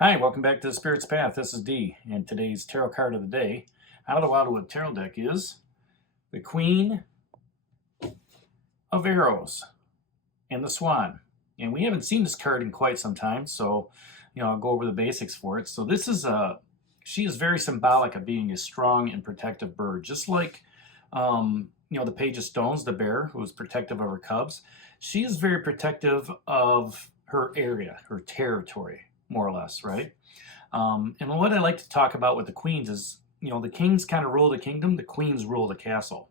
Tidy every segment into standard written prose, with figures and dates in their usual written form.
Hi, welcome back to the Spirit's Path. This is D, and today's tarot card of the day out of the Wildwood Tarot deck is the Queen of Arrows and the Swan. And we haven't seen this card in quite some time, so I'll go over the basics for it. So she is very symbolic of being a strong and protective bird, just like the Page of Stones, the bear who is protective of her cubs. She is very protective of her area, her territory, more or less, right? And what I like to talk about with the queens is, the kings kind of rule the kingdom, the queens rule the castle.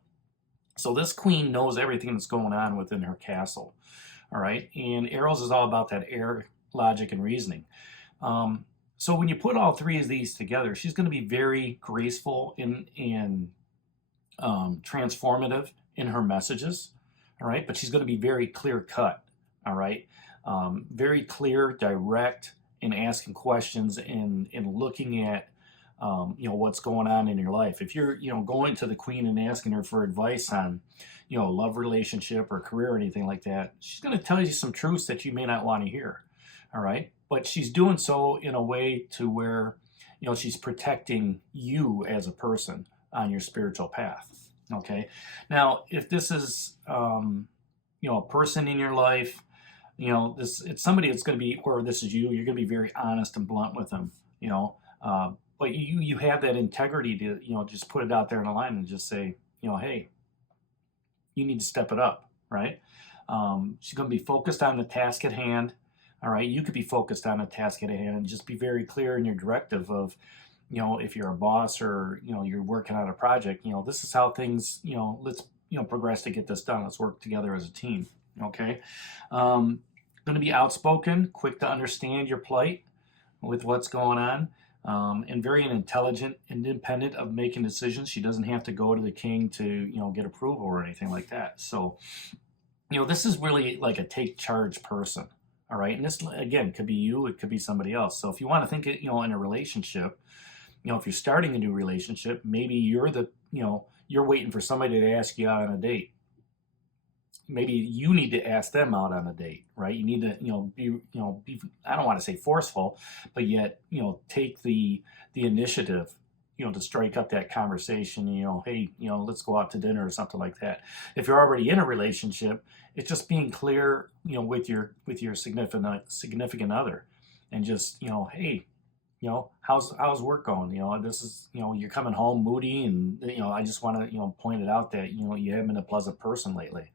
So this queen knows everything that's going on within her castle, all right? And Arrows is all about that air, logic, and reasoning. So when you put all three of these together, she's going to be very graceful and transformative in her messages, all right? But she's going to be very clear-cut, all right? Very clear, direct, in asking questions and looking at what's going on in your life. If you're going to the queen and asking her for advice on love relationship or career or anything like that, she's going to tell you some truths that you may not want to hear, all right? But she's doing so in a way to where she's protecting you as a person on your spiritual path. Okay, now if this is a person in your life, it's somebody that's going to be, or this is you, you're going to be very honest and blunt with them, but you have that integrity to, just put it out there in a line and just say, hey, you need to step it up, right? She's going to be focused on the task at hand, all right? You could be focused on the task at hand and just be very clear in your directive of, if you're a boss or, you're working on a project, this is how things, let's, progress to get this done. Let's work together as a team. Okay. Going to be outspoken, quick to understand your plight with what's going on, and very intelligent, independent of making decisions. She doesn't have to go to the king to, get approval or anything like that. So, this is really like a take charge person. All right. And this, again, could be you, it could be somebody else. So if you want to think it, in a relationship, if you're starting a new relationship, maybe you're you're waiting for somebody to ask you out on a date. Maybe you need to ask them out on a date, right? You need to, be, I don't want to say forceful, but yet, take the initiative, to strike up that conversation, hey, let's go out to dinner or something like that. If you're already in a relationship, it's just being clear, with your significant other and just, hey, how's work going? This is, you're coming home moody and, I just want to, point it out that, you haven't been a pleasant person lately.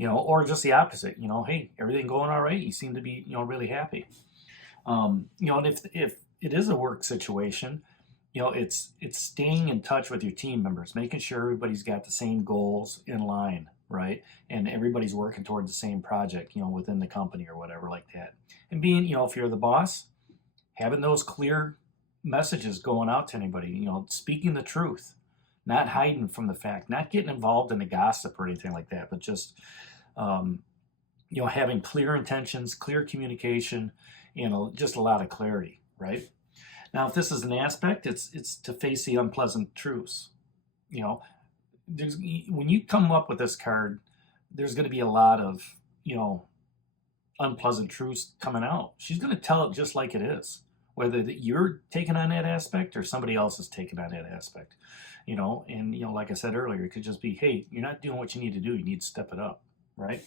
Or just the opposite, hey, everything going all right? You seem to be, really happy. And if it is a work situation, it's staying in touch with your team members, making sure everybody's got the same goals in line, right? And everybody's working towards the same project, within the company or whatever like that. And being, if you're the boss, having those clear messages going out to anybody, speaking the truth, not hiding from the fact, not getting involved in the gossip or anything like that, but just, having clear intentions, clear communication, just a lot of clarity, right? Now, if this is an aspect, it's to face the unpleasant truths. When you come up with this card, there's going to be a lot of, unpleasant truths coming out. She's going to tell it just like it is, whether you're taking on that aspect or somebody else is taking on that aspect, and, like I said earlier, it could just be, hey, you're not doing what you need to do. You need to step it up, right?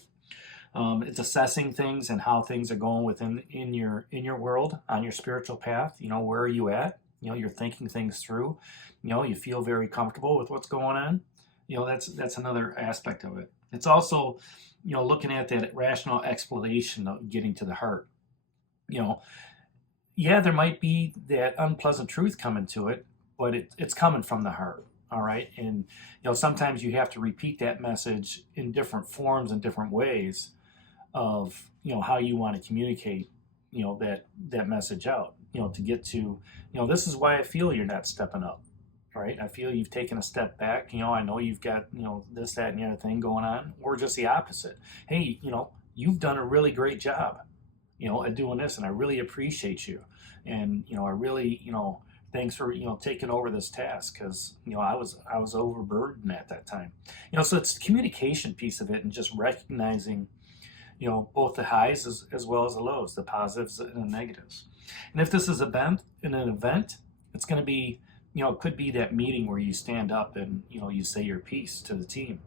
It's assessing things and how things are going in your world on your spiritual path. Where are you at? You're thinking things through. You feel very comfortable with what's going on. That's another aspect of it. It's also, looking at that rational explanation of getting to the heart. Yeah, there might be that unpleasant truth coming to it, but it's coming from the heart. All right. And, sometimes you have to repeat that message in different forms and different ways of, how you want to communicate, that message out, to get to, this is why I feel you're not stepping up. Right. I feel you've taken a step back. I know you've got, this, that, and the other thing going on, or just the opposite. Hey, you've done a really great job, at doing this, and I really appreciate you. And, I really, thanks for, taking over this task because, I was overburdened at that time. So it's the communication piece of it and just recognizing, both the highs as well as the lows, the positives and the negatives. And if this is an event, it's going to be, it could be that meeting where you stand up and, you say your piece to the team,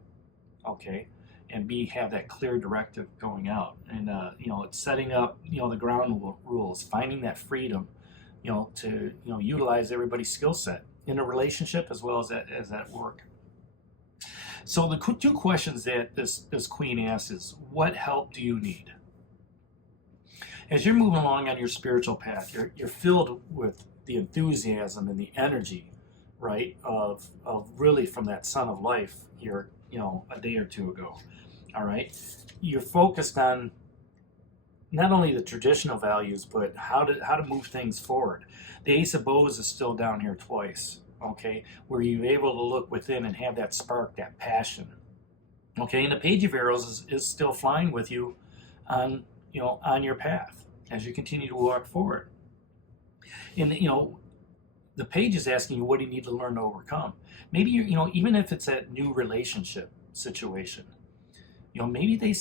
okay? And have that clear directive going out. And, it's setting up, the ground rules, finding that freedom, to, utilize everybody's skill set in a relationship as well as at work. So the two questions that this queen asks is, what help do you need? As you're moving along on your spiritual path, you're filled with the enthusiasm and the energy, right, of really from that sun of life here, a day or two ago, all right? You're focused on not only the traditional values, but how to move things forward. The Ace of Bows is still down here twice, okay, where you're able to look within and have that spark, that passion, okay? And the Page of Arrows is still flying with you on your path as you continue to walk forward. And the Page is asking you, what do you need to learn to overcome? Maybe even if it's that new relationship situation, maybe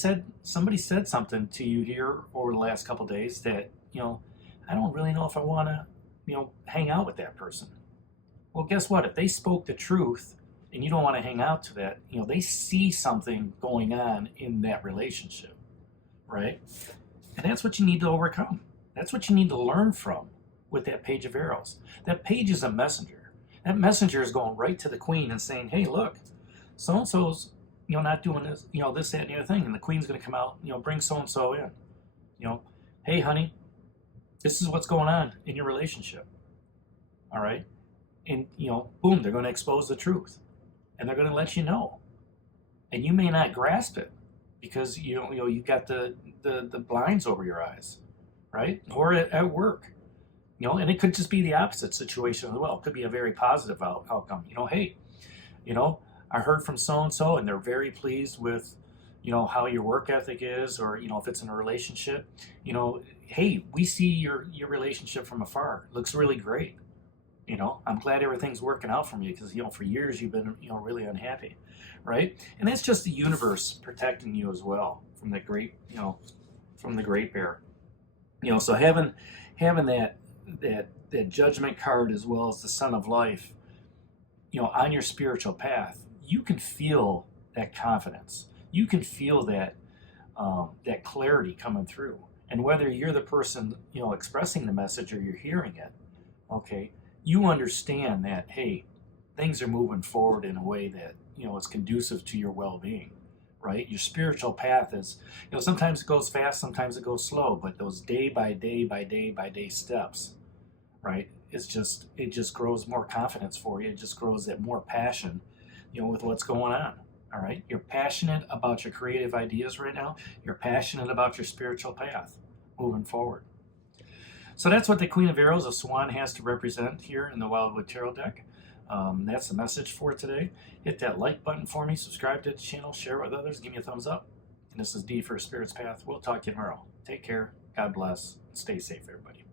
somebody said something to you here over the last couple of days that I don't really know if I want to hang out with that person. Well, guess what? If they spoke the truth and you don't want to hang out to that, they see something going on in that relationship, right? And that's what you need to overcome. That's what you need to learn from with that Page of Arrows. That page is a messenger. That messenger is going right to the queen and saying, hey, look, so-and-so's not doing this, this, that, and the other thing. And the queen's going to come out, bring so-and-so in. Hey, honey, this is what's going on in your relationship. All right? And, boom, they're going to expose the truth. And they're going to let you know. And you may not grasp it because, you've got the blinds over your eyes, right? Or at work. And it could just be the opposite situation as well. It could be a very positive outcome. Hey, I heard from so-and-so and they're very pleased with, how your work ethic is, or, if it's in a relationship, hey, we see your relationship from afar. It looks really great. I'm glad everything's working out for you because, for years you've been, really unhappy, right? And that's just the universe protecting you as well from the great, from the Great Bear. So having that judgment card as well as the Sun of Life, on your spiritual path, you can feel that confidence. You can feel that that clarity coming through. And whether you're the person, expressing the message or you're hearing it, okay, you understand that, hey, things are moving forward in a way that, is conducive to your well-being, right? Your spiritual path is, sometimes it goes fast, sometimes it goes slow, but those day by day by day by day steps, right? It just grows more confidence for you. It just grows that more passion, with what's going on. All right. You're passionate about your creative ideas right now. You're passionate about your spiritual path moving forward. So that's what the Queen of Arrows of Swan has to represent here in the Wildwood Tarot deck. That's the message for today. Hit that like button for me. Subscribe to the channel. Share it with others. Give me a thumbs up. And this is D for Spirit's Path. We'll talk to you tomorrow. Take care. God bless. Stay safe, everybody.